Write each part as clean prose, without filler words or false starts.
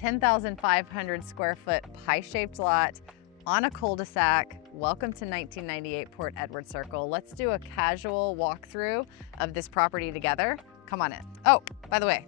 10,500 square foot pie-shaped lot on a cul-de-sac. Welcome to 1998 Port Edward Circle. Let's do a casual walkthrough of this property together. Come on in. Oh, by the way,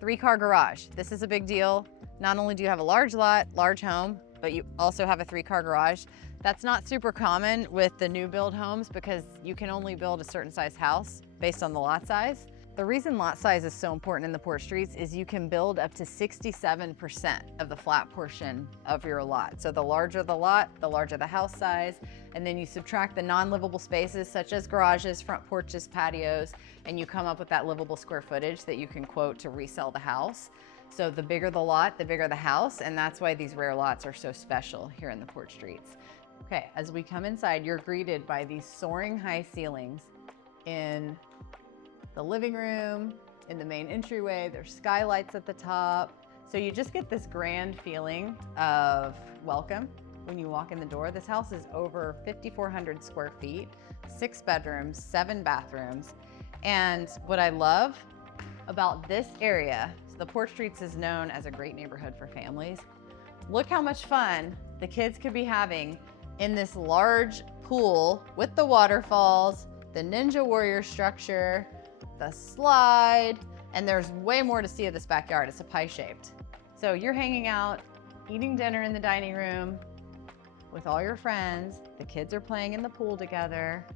3-car garage. This is a big deal. Not only do you have a large lot, large home, but you also have a 3-car garage. That's not super common with the new build homes because you can only build a certain size house based on the lot size. The reason lot size is so important in the Port Streets is you can build up to 67% of the flat portion of your lot. So the larger the lot, the larger the house size, and then you subtract the non-livable spaces such as garages, front porches, patios, and you come up with that livable square footage that you can quote to resell the house. So the bigger the lot, the bigger the house, and that's why these rare lots are so special here in the Port Streets. Okay, as we come inside, you're greeted by these soaring high ceilings in the living room, in the main entryway. There's skylights at the top. So you just get this grand feeling of welcome when you walk in the door. This house is over 5,400 square feet, 6 bedrooms, 7 bathrooms. And what I love about this area, so the Port Streets is known as a great neighborhood for families. Look how much fun the kids could be having in this large pool with the waterfalls, the Ninja Warrior structure, the slide, and there's way more to see of this backyard. It's a pie-shaped. So you're hanging out, eating dinner in the dining room with all your friends. The kids are playing in the pool together.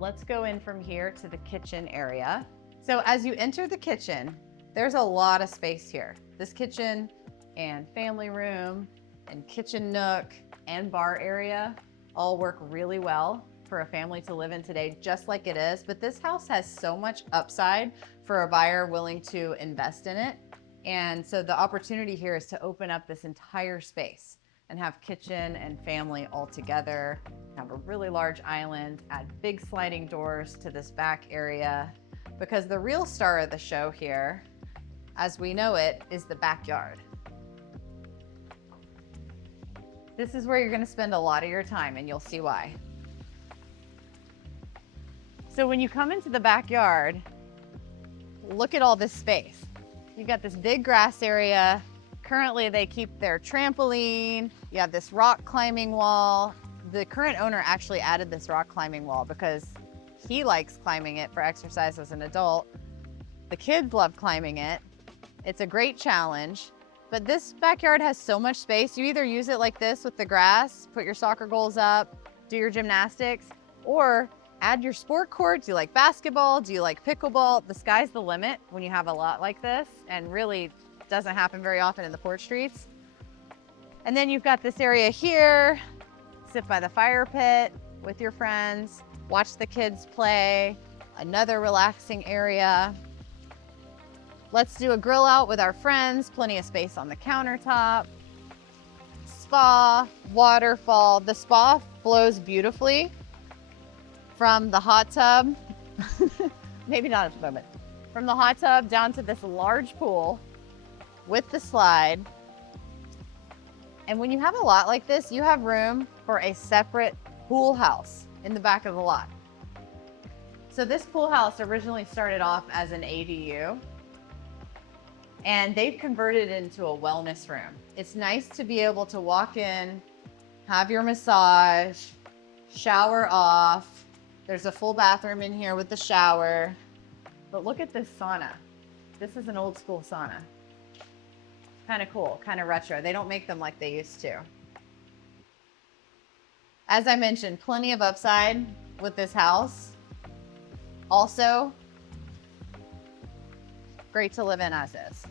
Let's go in from here to the kitchen area. So as you enter the kitchen, there's a lot of space here. This kitchen and family room and kitchen nook and bar area all work really well for a family to live in today, just like it is. But this house has so much upside for a buyer willing to invest in it. And so the opportunity here is to open up this entire space and have kitchen and family all together, have a really large island, add big sliding doors to this back area, because the real star of the show here, as we know it, is the backyard. This is where you're gonna spend a lot of your time, and you'll see why. So when you come into the backyard, look at all this space. You've got this big grass area. Currently they keep their trampoline. You have this rock climbing wall. The current owner actually added this rock climbing wall because he likes climbing it for exercise as an adult. The kids love climbing it. It's a great challenge. But this backyard has so much space. You either use it like this with the grass, put your soccer goals up, do your gymnastics, or add your sport court. Do you like basketball? Do you like pickleball? The sky's the limit when you have a lot like this, and really doesn't happen very often in the Port Streets. And then you've got this area here. Sit by the fire pit with your friends, watch the kids play. Another relaxing area. Let's do a grill out with our friends, plenty of space on the countertop. Spa, waterfall. The spa flows beautifully from the hot tub, maybe not at the moment, from the hot tub down to this large pool with the slide. And when you have a lot like this, you have room for a separate pool house in the back of the lot. So this pool house originally started off as an ADU, and they've converted it into a wellness room. It's nice to be able to walk in, have your massage, shower off. There's a full bathroom in here with the shower. But look at this sauna. This is an old school sauna. Kind of cool, kind of retro. They don't make them like they used to. As I mentioned, plenty of upside with this house. Also, great to live in as is.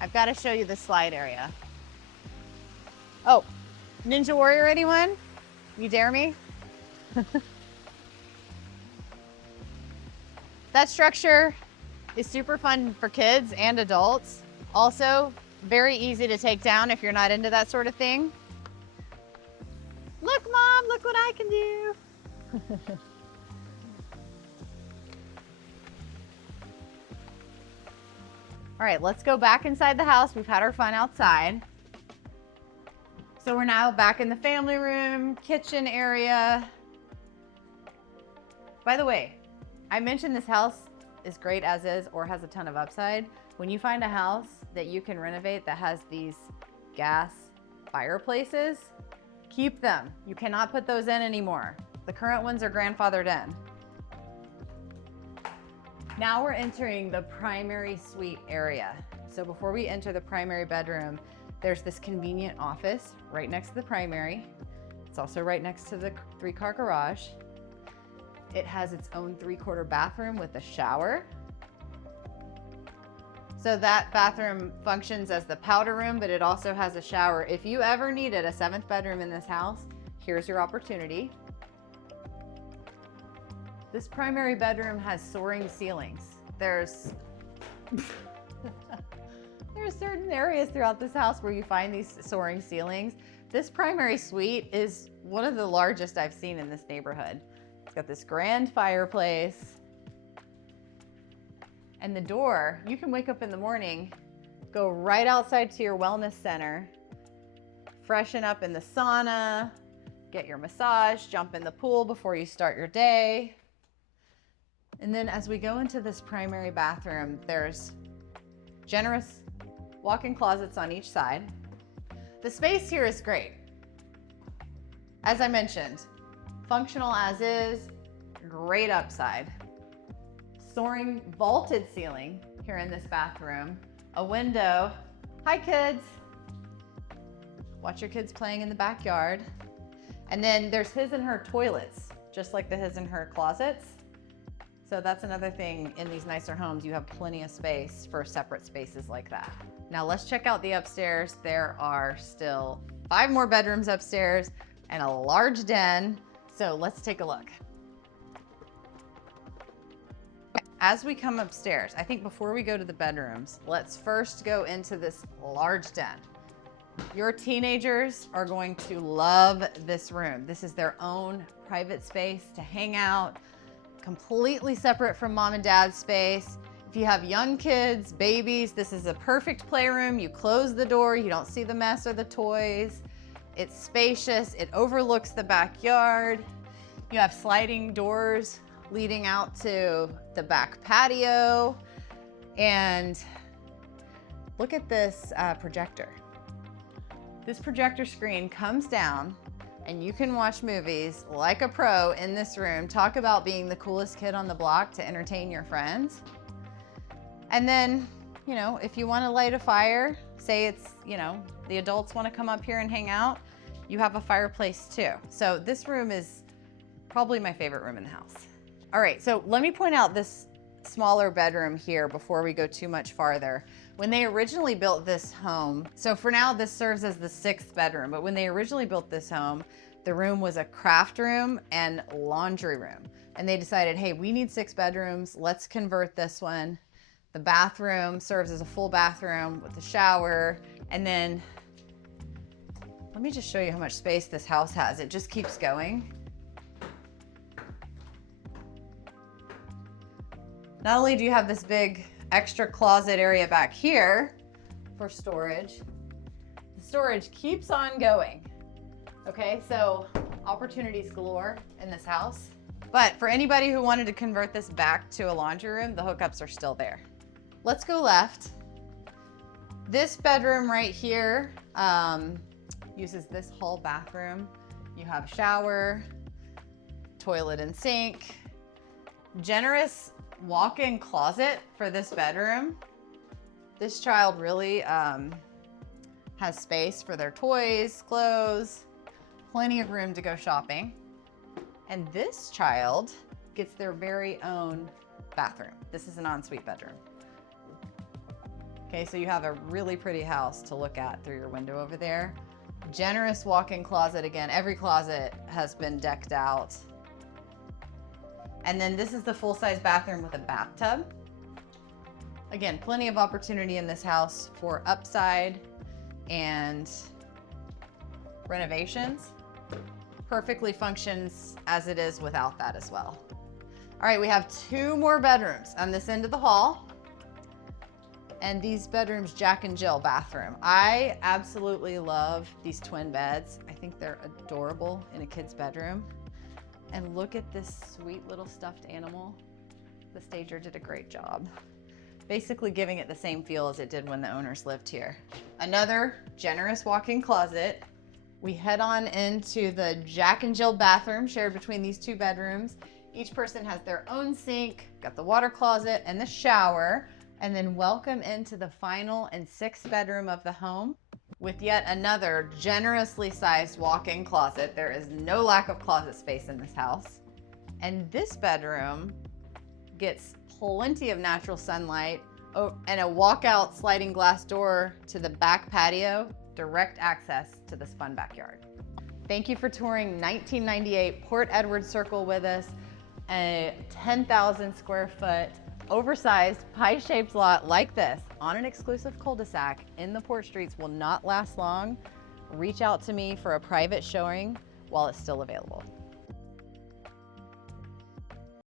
I've got to show you the slide area. Oh, Ninja Warrior, anyone? You dare me? That structure is super fun for kids and adults. Also, very easy to take down if you're not into that sort of thing. Look, Mom, look what I can do. All right, let's go back inside the house. We've had our fun outside. So we're now back in the family room, kitchen area. By the way, I mentioned this house is great as is or has a ton of upside. When you find a house that you can renovate that has these gas fireplaces, keep them. You cannot put those in anymore. The current ones are grandfathered in. Now we're entering the primary suite area. So before we enter the primary bedroom, there's this convenient office right next to the primary. It's also right next to the 3-car garage. It has its own 3/4 bathroom with a shower. So that bathroom functions as the powder room, but it also has a shower. If you ever needed a 7th bedroom in this house, here's your opportunity. This primary bedroom has soaring ceilings. There's certain areas throughout this house where you find these soaring ceilings. This primary suite is one of the largest I've seen in this neighborhood. It's got this grand fireplace. And the door, you can wake up in the morning, go right outside to your wellness center, freshen up in the sauna, get your massage, jump in the pool before you start your day. And then as we go into this primary bathroom, there's generous walk-in closets on each side. The space here is great. As I mentioned, functional as is, great upside. Soaring vaulted ceiling here in this bathroom, a window. Hi kids. Watch your kids playing in the backyard. And then there's his and her toilets, just like the his and her closets. So that's another thing in these nicer homes, you have plenty of space for separate spaces like that. Now let's check out the upstairs. There are still 5 more bedrooms upstairs and a large den. So let's take a look. As we come upstairs, I think before we go to the bedrooms, let's first go into this large den. Your teenagers are going to love this room. This is their own private space to hang out, completely separate from mom and dad's space. If you have young kids, babies, this is a perfect playroom. You close the door, you don't see the mess or the toys. It's spacious, it overlooks the backyard. You have sliding doors leading out to the back patio. And look at this projector. This projector screen comes down and you can watch movies like a pro in this room. Talk about being the coolest kid on the block to entertain your friends. And then, you know, if you want to light a fire, say it's, you know, the adults want to come up here and hang out, you have a fireplace too. So this room is probably my favorite room in the house. All right, so let me point out this smaller bedroom here before we go too much farther. When they originally built this home, so for now this serves as the 6th bedroom, but when they originally built this home, the room was a craft room and laundry room. And they decided, hey, we need 6 bedrooms, let's convert this one. The bathroom serves as a full bathroom with a shower. And then, let me just show you how much space this house has. It just keeps going. Not only do you have this big extra closet area back here for storage, the storage keeps on going. Okay, so opportunities galore in this house. But for anybody who wanted to convert this back to a laundry room, the hookups are still there. Let's go left. This bedroom right here uses this hall bathroom. You have shower, toilet and sink, generous walk-in closet for this bedroom. This child really has space for their toys, clothes, plenty of room to go shopping. And this child gets their very own bathroom. This is an ensuite bedroom. Okay, so you have a really pretty house to look at through your window over there. Generous walk-in closet. Again, every closet has been decked out. And then this is the full-size bathroom with a bathtub. Again, plenty of opportunity in this house for upside and renovations. Perfectly functions as it is without that as well. All right, we have 2 more bedrooms on this end of the hall. And these bedrooms, Jack and Jill bathroom. I absolutely love these twin beds. I think they're adorable in a kid's bedroom. And look at this sweet little stuffed animal. The stager did a great job. basically giving it the same feel as it did when the owners lived here. Another generous walk-in closet. We head on into the Jack and Jill bathroom shared between these two bedrooms. Each person has their own sink, got the water closet and the shower, and then welcome into the final and sixth bedroom of the home with yet another generously sized walk-in closet. There is no lack of closet space in this house. And this bedroom gets plenty of natural sunlight and a walkout sliding glass door to the back patio, direct access to this fun backyard. Thank you for touring 1998 Port Edward Circle with us. A 10,000 square foot, oversized, pie-shaped lot like this on an exclusive cul-de-sac in the Port Streets will not last long. Reach out to me for a private showing while it's still available.